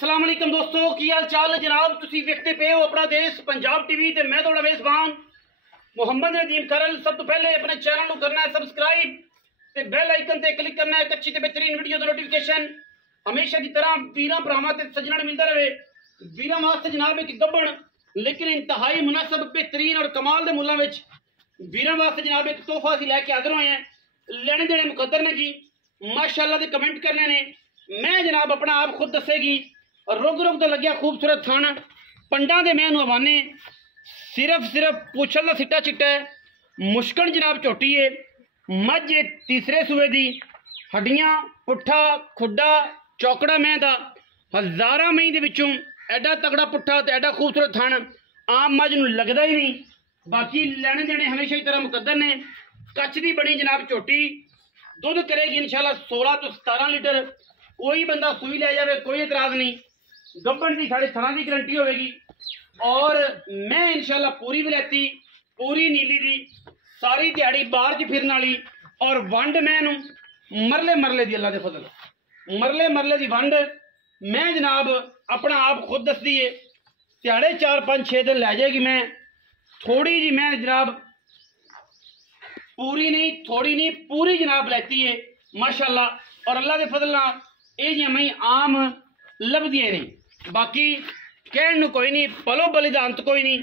अस्सलाम वालेकुम दोस्तों, की हाल चाल जनाब। तुसी देखते पे हो अपना देश पंजाब टीवी ते मैं थोड़ा मेजबान मुहम्मद नदीम करल। सब तो पहले अपने चैनल को करना है सबसक्राइब ते बेल आइकन ते क्लिक करना है एक अच्छी ते बेहतरीन वीडियो दा नोटिफिकेशन हमेशा की तरह वीरां भरावां ते सज्जणां मिलता रहे। वीरां वास्ते जनाब एक गब्बण लेकिन इंतहाई मुनासब बेहतरीन और कमाल दे मुल्लां विच वीरां वास्ते जनाब एक तोहफा असीं लैके हाज़र होए हैं। लेने देने मुकद्दर ने जी, माशाअल्लाह दे कमेंट करने ने। मैं जनाब अपना आप खुद दसेगी और रुक रुक तो लग्या खूबसूरत थान पंडा दे मैनू हवाने सिर्फ पूछल का सिट्टा चिट्टा है। मुश्कन जनाब झोटी है, मझ तीसरे सूए दी, हड्डियां पुट्ठा खुड्डा चौकड़ा मैं दा, हज़ारा मई दे विचों एडा तगड़ा पुट्ठा ते एडा खूबसूरत थान आम मझ नूं लगदा ही नहीं। बाकी लैने देने हमेशा ही तरह मुकद्दर ने। कच्छ दी बनी जनाब झोटी दुध करेगी इंशाल्लाह 16 तो 17 लीटर। कोई बंदा सूई ले जाए कोई एतराज नहीं। गब्बन की साढ़े थना की गारंटी होगी और मैं इंशाल्लाह पूरी वलैती पूरी नीली दी सारी दिहाड़ी बाहर च फिरन वाली और वंड मैनू मरले मरले दी अल्लाह दे फजल मरले मरले दी वंड मैं जनाब अपना आप खुद दसदी है। दिहाड़े 4-5-6 दिन लै जाएगी। मैं थोड़ी जी मैं जनाब पूरी नहीं थोड़ी नहीं पूरी जनाब लैती है माशाल्लाह। और अल्लाह के फजल नाल ये जी मई आम लभदियां नहीं। बाकी कहण कोई नहीं, पलो बली का अंत कोई नहीं।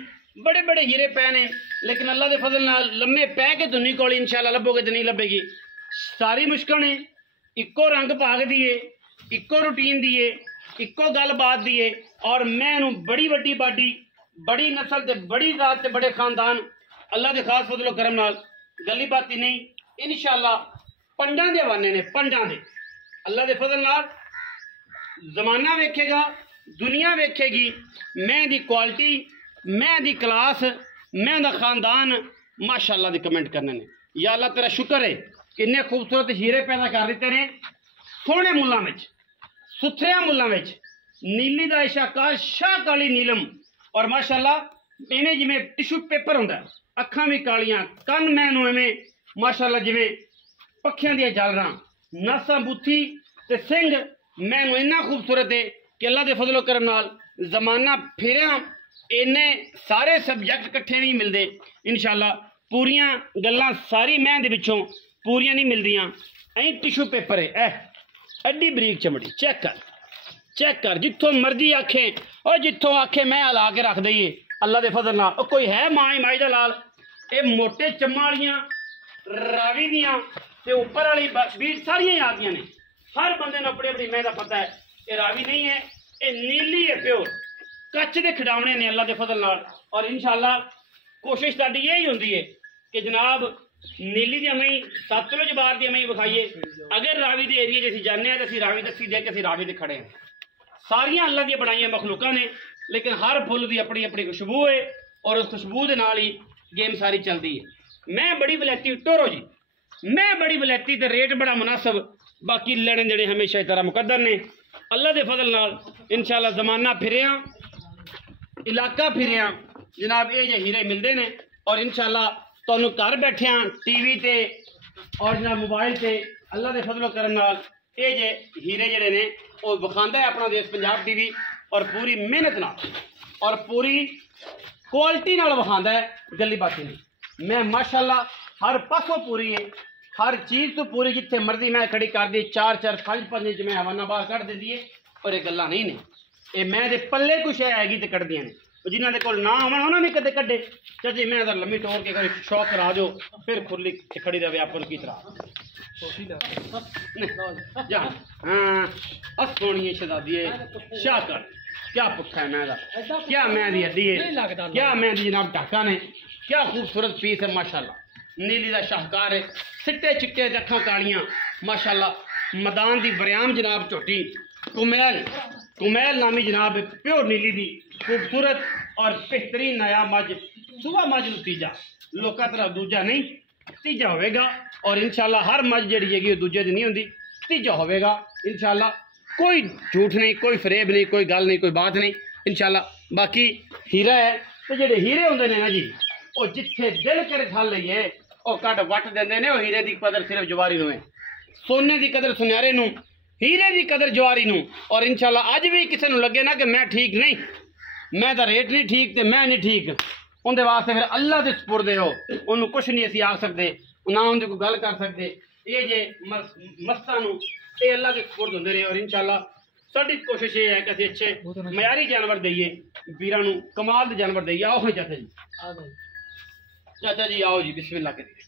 बड़े बड़े हीरे पै ने लेकिन अल्लाह के फजल नाल लम्मे पै के दुनी कोल इंशाल्लाह लभोगे तो नहीं लभेगी। सारी मुश्किल है इक्को रंग भाग दिए इक्को रूटीन दिए इक्को गल बात दिए। और मैं बड़ी वड्डी बाडी बड़ी नस्ल ते बड़ी जात ते बड़े खानदान अल्लाह के खास फजलो करम नाल गली बाती नहीं इंशाल्लाह पंडा दे हवाने ने। पंडा दे अल्लाह के फजल नाल जमाना वेखेगा दुनिया वेखेगी। मैं दी क्वालिटी मैं दी क्लास मैं दा खानदान माशाअल्लाह दी कमेंट करने ने। या अल्लाह तेरा शुक्र है किन्ने खूबसूरत हीरे पैदा कर दिते ने सोहने मुल्लां विच सुथरिया मुल्लां विच। नीली दा इशाका शाह काली नीलम और माशाअल्लाह इवें जिवें टिशू पेपर हुंदा, अखां भी कालियां कन मैनू इवें माशाअल्लाह जिवें पक्खियां दी झालरां, नासा बूथी ते सिंह मैनू इन्ना खूबसूरत है कि अल्लाह के फजलो करम नाल जमाना फिरिया इन्ने सारे सब्जैक्ट कट्ठे नहीं मिलते इंशाल्लाह। पूरियां गल्लां सारी मैं दे विचों पूरियां नहीं मिलदियां। ऐ टिशू पेपर है एड्डी बरीक चमड़ी चेक कर जिथों मर्जी आखे और जिथों आखे मैं हला के रख दईए अल्लाह के फजल नाल। कोई है माई माई दा लाल ये मोटे चम्मा वालियां रावी दियां ते उपर वाली बीट सारियां आ गई ने। हर बंदे ने अपनी अपनी मैं का पता है ये रावी नहीं है ये नीली है प्योर कच्च के खिडावने ने अल्लाह के फजल नाल। और इंशाल्लाह कोशिश साडी यही होंदी है कि जनाब नीली दी मई सतलुज बार दी मई विखाइए। अगर रावी के एरिए च जाने तो असीं रावी दसी दे कि असीं रावी दे खड़े हैं। सारियां अल्लाह दी बनाइयां मखलूका ने लेकिन हर फुल की अपनी अपनी खुशबू है और उस खुशबू के नाल ही गेम सारी चलती है। मैं बड़ी वलैती टोरो जी मैं बड़ी वलैती तो रेट बड़ा मुनासब। बाकी लड़े जड़े हमेशा इस तरह मुकद्दर ने अल्लाह के फजल नाल इंशाल्लाह। जमाना फिरिया इलाका फिरिया जनाब ये जे हीरे मिलते हैं और इंशाल्लाह तुहानू घर बैठिया टीवी ते और जनाब मोबाइल से अल्लाह के फजलो करम नाल ये जे हीरे जड़े ने वो विखांदा है अपना देश पंजाब टीवी और पूरी मेहनत नाल और पूरी क्वालिटी नाल विखांदा है गली बाती नहीं। मैं माशाल्लाह हर पासों पूरी है हर चीज़ तो पूरी जिथे मर्जी मैं खड़ी कर दी 4-4 5-5 इंच मैं हवाना बाहर कढ़ दी है। और ये गल्लां नहीं ने ये मैं दे पल्ले कुछ हैगी तो कढ़दियां ने जिन्हों के कोल ना होवन उन्होंने भी कदे कढ़े चाची मैं लम्मी टोर के कोई शौक करा दो फिर खुली खड़ी रहे अपन की तरह। हाँ सोनी शहजादी है शाह कर क्या पुट्ठा है मैं क्या मैं दी हड्डी है क्या मैं दी जनाब टाका ने क्या खूबसूरत पीस है माशाल्लाह। नीली का शाहकार है सिट्टे चिट्टे अखां कालियां माशाल्लाह। मैदान की बरियाम जनाब झोटी कुमैल नामी जनाब प्योर नीली दी खूबसूरत और बेहतरीन नया मझ सुबह मझ तीजा लोका तरह दूजा नहीं तीजा होगा। और इंशाल्लाह हर मझ जी है दूजे दिन नहीं होंगी तीजा होगा इंशाल्लाह। कोई झूठ नहीं कोई फरेब नहीं कोई गल नहीं कोई बात नहीं इंशाल्लाह। बाकी हीरा है तो जेडे हीरे होंगे ने ना जी वो जिथे दिल करे थल लईए और कट वट देंगे ने। हीरे की कदर सिर्फ जवारी नूं है सोने की कदर सुनहरे नूं हीरे की कदर जवारी नूं। और इंशाल्लाह अज भी किसी नूं लगे ना कि मैं ठीक नहीं, मैं तो रेट नहीं ठीक तो मैं नहीं ठीक, उनके वास्ते फिर अल्लाह के सपुरदे हो, उन्होंने कुछ नहीं असी आख सकते, ना उनके कोई गल कर सकते। ये जे मस्तां नूं ये अल्लाह के सपुरद होंदे रहे। और इंशाल्लाह साडी कोशिश ये है कि असीं अच्छे मयारी जानवर दईए, वीरां नूं कमाल दे जानवर दईए। आओ फिर चाचा जी, चाचा जी आओ जी, बिस्मिल्लाह करिए।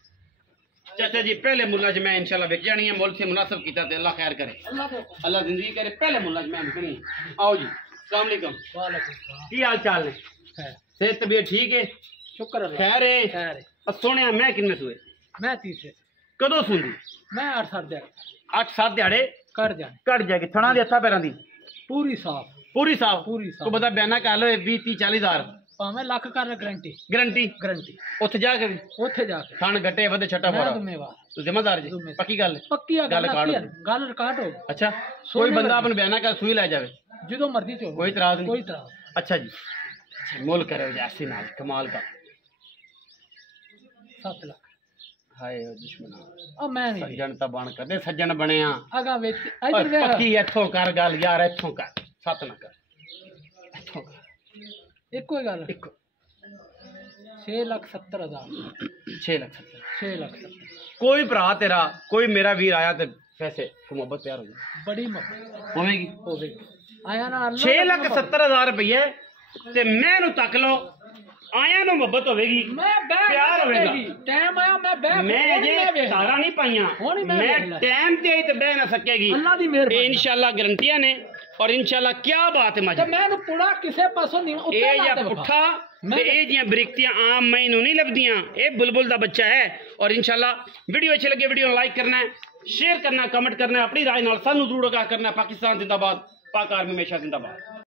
चाचा जी पहले मुल्ला च मैं इंशाल्लाह विक जानी है, मुल्क से मुनासिब कीता ते अल्लाह खैर करे, अल्लाह जिंदगी करे। पहले मुल्ला च मैं विकनी। आओ जी, अस्सलाम वालेकुम, की हाल चाल ने? सेहत तबीयत ठीक है? शुक्र खैर है। सुने मैं किन्ने सूए? मैं तीसरे। कदों सूंदी? मैं 8-7 दिहाड़े। 8-7 दिहाड़े कर जाए, कट जाएगी। थणा दी हत्था पैरां दी पूरी साफ, पूरी साफ। पूरी साफ। तो बता बयाना कर लो 20-30-40 हज़ार भावें लख कर गारंटी, गारंटी। गारंटी उत्थे जाके भी उत्थे जाके थण गट्टे वधे छट्टा मैं फोड़ा जिम्मेवार, तू जिम्मेदार जी? पक्की गल है? पक्की गल काट गल रिकॉर्ड हो। अच्छा, कोई बंदा अपन बयाना कर सूई लै जावे, जो मर्जी चो, कोई इतराज नहीं? कोई इतराज। अच्छा जी, मुल करे जैसे नाल कमाल का। 7 लाख। हाय ओ दुश्मना, अब मैं नहीं सज्जन ता बन कर दे, सज्जन बने आ। अगा विच इधर वे पक्की इथों कर गल यार, इथों कर, 7 ना कर, इथों कर। एको ही गल, एक 6,70,000। 6,70,000। 6,70,000 कोई भरा तेरा, कोई मेरा वीर आया तो पैसे को मोहब्बत तैयार हो जाए, बड़ी मोहब्बत होगी होवेगी। आया ना 6,70,000 रुपये ते मैं तक लो, आया ना मोहब्बत होगी, मैं प्यार होगा। टाइम आया मैं बह मैं अजे तारा नहीं पाइया, हुण मैं मैं टाइम ते आई तो बह ना सकेगी। अल्लाह दी मेहरबानी। इंशाल्लाह गारंटियां ने। और इंशाल्लाह क्या बात है ते माजी, मैं पुड़ा किसे पासों नहीं उत्ते ये ला या के विखा। पुट्ठा ते ये जियां बरिकतियां आम मैनू नहीं लभदियां, ये बुलबुल दा बच्चा है। और इंशाल्लाह वीडियो अच्छी लगे वीडियो लाइक करना है, शेयर करना है, कमेंट करना है, अपनी राय नाल सानू जरूर आगाह करना है। पाकिस्तान जिंदाबाद, पाक आर्मी हमेशा जिंदाबाद।